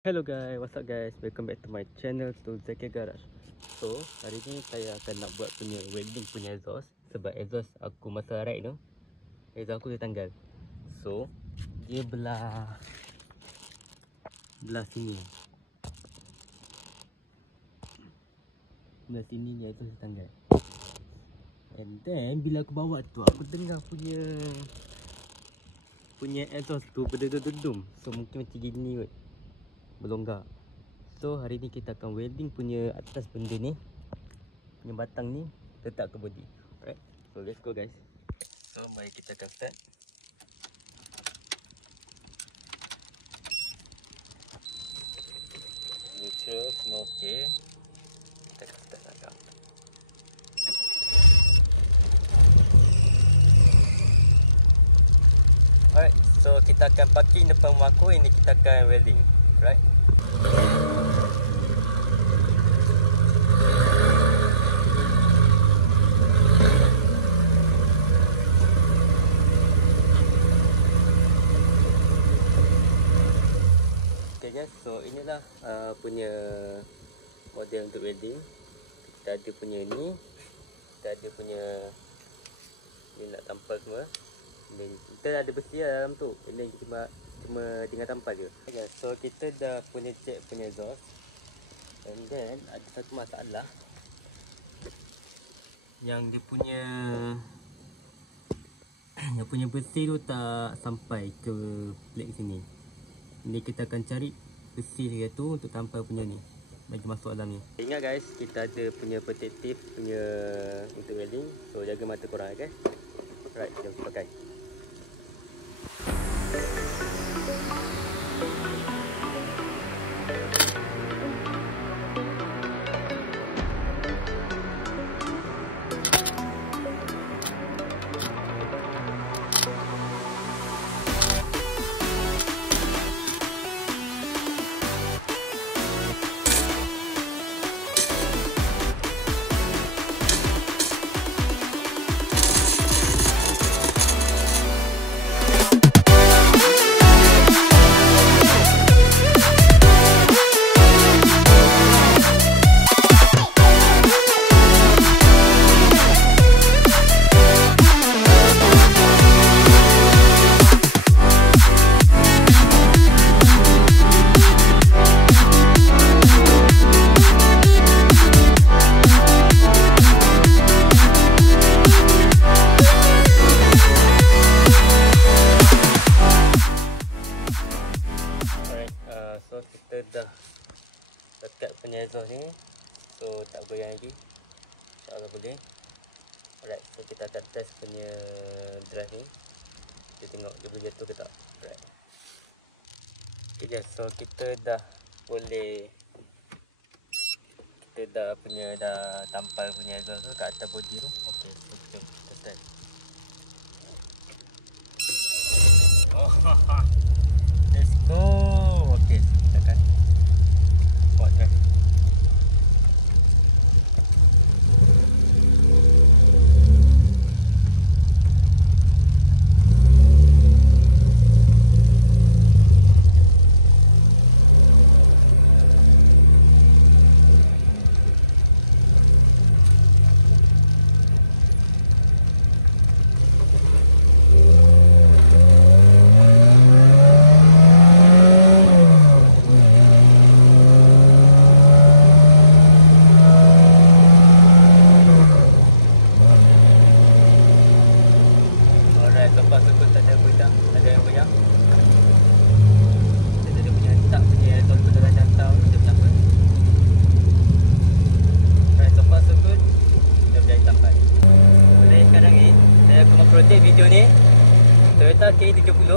Hello guys, what's up guys? Welcome back to my channel, to Zaki Garage. So, hari ni saya akan nak buat punya welding punya exhaust. Sebab exhaust aku masa ride tu, exhaust aku dia tanggal. So, dia belah sini. Belah sini ni exhaust dia tanggal. And then, bila aku bawa tu, aku dengar punya exhaust tu berdedum-dedum. So, mungkin macam gini kot, berlonggar. So hari ni kita akan welding punya atas benda ni, punya batang ni letak ke body. Alright, so let's go guys. So mari kita akan start. Neutral, semua okey. Kita akan start agak. Alright, so kita akan parking depan rumah aku. Ini kita akan welding. Alright. So inilah punya model untuk welding. Kita ada punya ni, kita ada punya ni nak tampal semua. Dan kita ada besi dalam tu. Ini cuma dengan tampal je. Okay, so kita dah punya check punya exhaust. And then ada satu masalah yang dia punya besi tu tak sampai ke plate sini. Ini kita akan cari besi dia tu untuk tampal punya ni, bagi masuk dalam ni. Ingat guys, kita ada punya protective punya untuk welding. So jaga mata korang guys. Alright, jom kita pakai. So kita dah lekat punya exhaust ni. So tak goyang lagi, InsyaAllah boleh. Alright, so kita akan test punya drive ni. Kita tengok dia boleh jatuh ke tak. Alright. Okay guys, so kita dah boleh, kita dah tampal punya exhaust tu kat atas body tu. Okay, so kita test. Oh, let's go. Okay, kita akan buat drive. Lepas tu tak ada goyang, ada yang goyang. Dia punya tak punya exhaust tu dalam jantau ni, dia punya apa. Right, lepas tu pun dia berjaya sampai. Jadi sekarang ni saya akan memproject video ni Toyota K70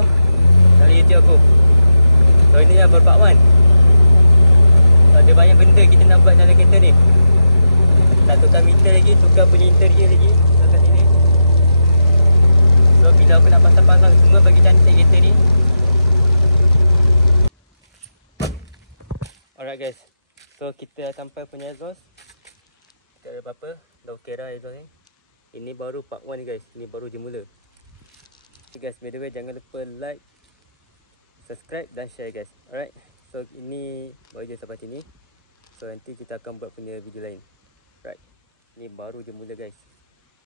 dari YouTube aku. So ini dah part 1. Ada banyak benda kita nak buat dalam kereta ni. Tak tukar meter lagi, tukar punya interior lagi dekat sini. So bila aku nak pasang-pasang semua bagi cantik kereta ni. Alright guys, so kita dah sampai punya exhaust. Tak ada apa-apa, dah ok dah exhaust ni. Ini baru part 1 guys, ini baru je mula. Okay guys, by the way jangan lupa like, subscribe dan share guys. Alright, So ini baru je sampai sini. So nanti kita akan buat punya video lain. Right. Ni baru je mula guys.